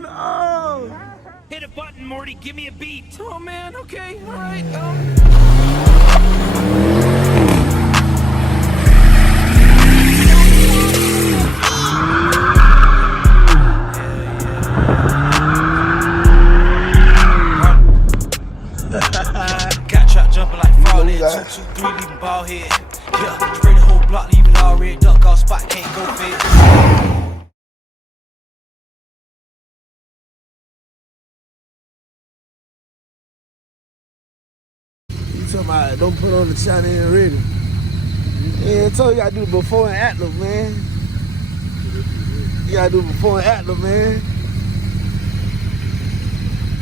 no. Hit a button, Morty. Give me a beat. Oh man, okay, all right. Got trap jumping like frog leg. 2, 2, 3, leaving ball head. Yeah, spray the whole block, leave it all red. Duck off spot, can't go fed. You talking about don't put on the China and ready. Yeah, I told you gotta do before and after, man. You gotta do before and after, man.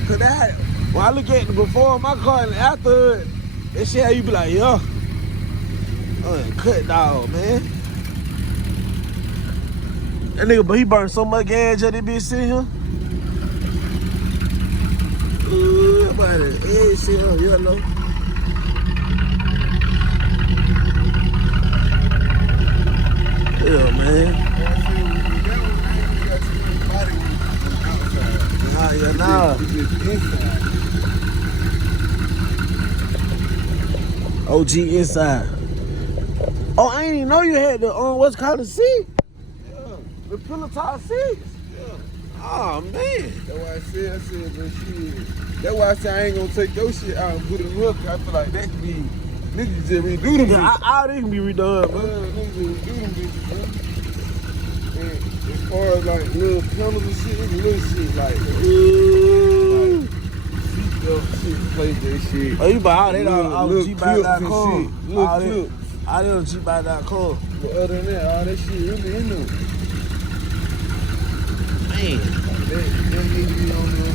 Cause that, when I look at the before of my car and the after, that shit how you be like, yo. Oh, cut dog, man. That nigga, but he burned so much gas at that bitch sitting here. Ooh, about it. Yeah, shit, you know. Yeah, man. Nah. OG inside. Oh, I ain't even know you had the what's called the seat. Yeah. The pillow top seats. Yeah. Oh man. That's why I said, but shit. That's why I said I ain't gonna take your shit out and put it in the I feel like that could be niggas just redo them. Yeah, all they can be redone, bro. Niggas just redo them bitches, bro. And as far as like little panels and shit, it's little shit like shit, play that shit. Oh, you buy all that on G-Buy.com. Little clips. All that on G-Buy.com. But other than that, all that shit really in there. Man. That need to be on there.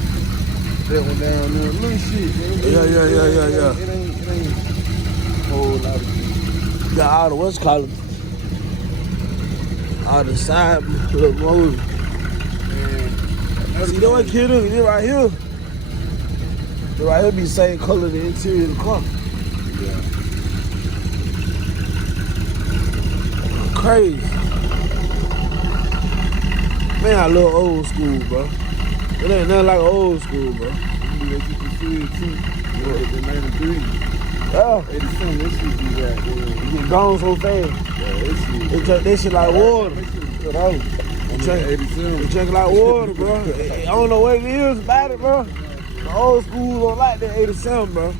That one down there. Little shit, man. Yeah. It ain't a whole lot of shit. You got all the what's called all the side little motors. See, you know what kid is? This right here. This right here be the same color the interior of the car. Yeah. Crazy. Man, I love old school, bro. It ain't nothing like old school, bro. You can see it too. You know, the 93. Yeah. 87, this shit be right there. You get gone so fast. Yeah, this shit. They drink that shit like water. This shit cut out. They drink like water, bro. I don't know what it is about it, bro. The old school don't like that 87, bro.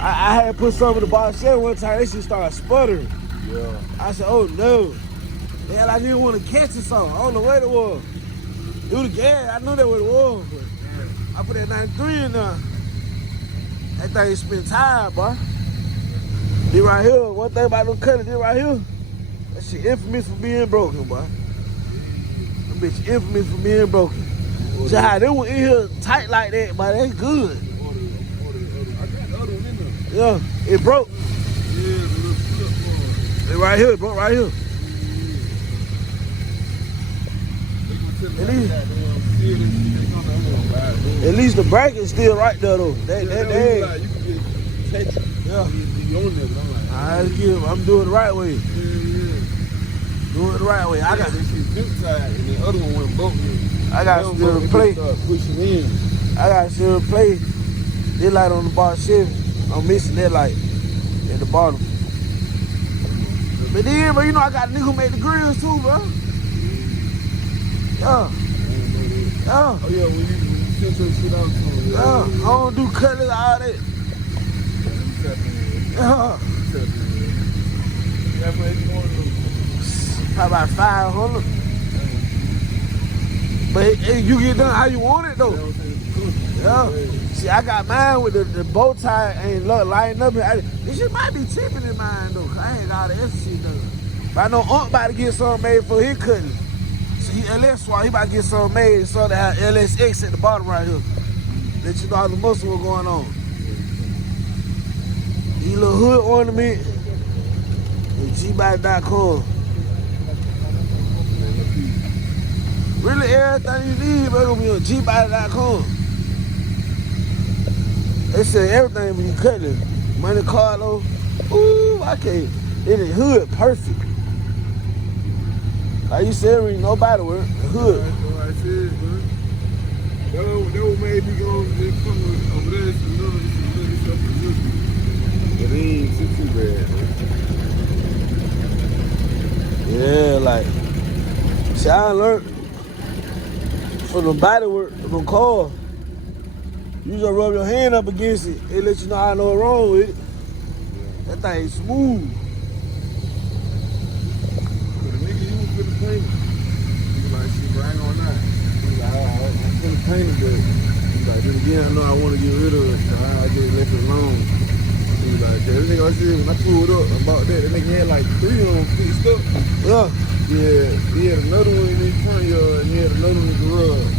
I had put some in the bar shed one time. That shit started sputtering. Yeah. I said, oh no. Man, I didn't want to catch it something. I don't know what it was. It was the gas. I knew that what it was. But I put that 93 in there. That thing spent time, boy. This right here, one thing about them cutters, this right here, that shit infamous for being broken, boy. That bitch infamous for being broken. So how they were in here tight like that, but that's good. I got the other one in there. Yeah, it broke. Yeah, the little flip one. It right here, it broke right here. At least the bracket's still right there though. That you can get catch it. Yeah. You on there, but I'm doing it the right way. Yeah. Doing it the right way. I got this shit built tight, and the other one went broke. I got to still replace. Pushing in. I got to still replace this light on the bar Chevy. I'm missing that light at the bottom. But then, you know, I got a nigga who make the grills too, bro. Yeah. Yeah. Oh yeah, when you send your shit out to him. Yeah. I don't do Cutlass, all that. Yeah. Probably about 500. But hey, you get done how you want it though. Yeah. See, I got mine with the bow tie ain't lighting up. This shit might be cheaper than mine though, cause I ain't got all the extra shit done. But I know Unc about to get something made for his cutting. See, LS swap, he about to get something made so they have LSX at the bottom right here. Let you know how the muscle was going on. These little hood ornament with G-Buy.com. Really everything you need, bro, gonna be on G-Buy.com. They say everything when you cut it. Monte Carlo, ooh, I can't. It is hood perfect. Like you said, nobody with the hood. said, man. That what made me go over there, come over there, some little stuff to do. But it ain't too bad, man. Yeah, like, see, I learned from the body work, from the car. You just rub your hand up against it, it let you know I know what's wrong with it. That thing smooth. But the nigga, you was finna paint it. He was like, shit, bro, I ain't gonna lie. He was like, I'm finna paint it, but he was like, then again, I know I wanna get rid of it, so I just left it alone. He was like, this nigga, I said, when I pulled up about that nigga had like 3 of them fixed up. Yeah. Yeah, he had another one in his front yard, and he had another one in the garage.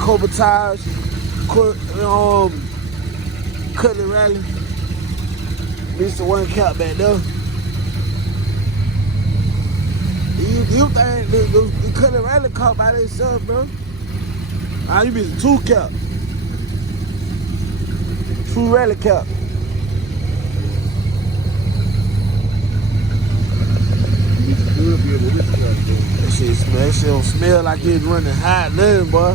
Cooper tires, Cutlass Rally. Mr. One Cap back there. You think the Cutlass Rally caught by themselves, bro? Ah, you missing 2 cap. 2 rally cap. That shit don't smell like it's running hot, nothing, boy.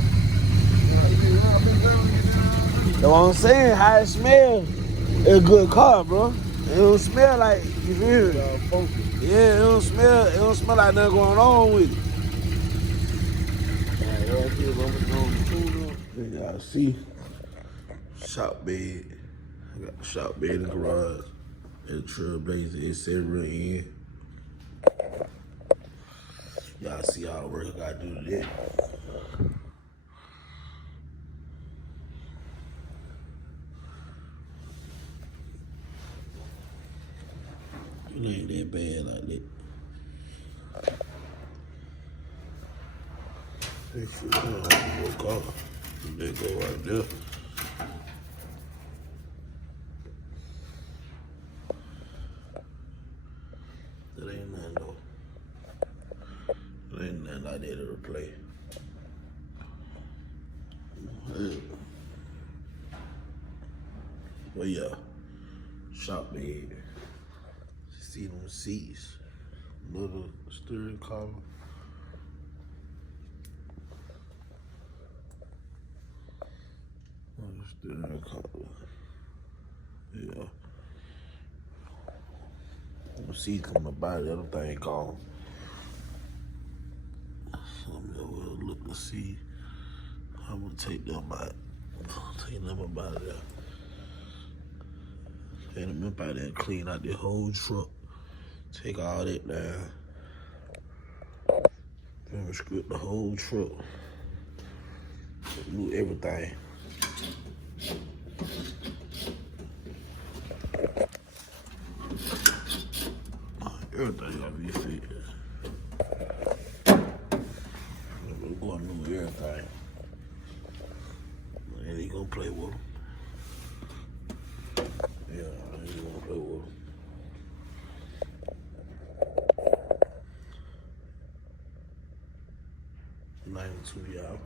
That's what I'm saying, how it smells. It's a good car, bro. It don't smell like, you feel me? Yeah, it don't smell like nothing going on with it. Y'all see, shop bed. I got the shop bed in the garage. The Trailblazer S7 in. Y'all see all the work I gotta do today. It ain't that bad like that. That shit don't work out. They go right there. That ain't nothing though. That ain't nothing like that to replace. But yeah, shop bed. See them seats, little steering column. Steering column. Yeah. The seats on the body, the other thing gone. Let me look and see. I'm gonna take them out. Take them up out of there. Take them up out of there and clean out the whole truck. Take all that down. Then script the whole truck. Do everything. Everything gotta be fixed. We're going to do everything. And he gonna play with him. Yeah, he gonna play with him. $92, y'all.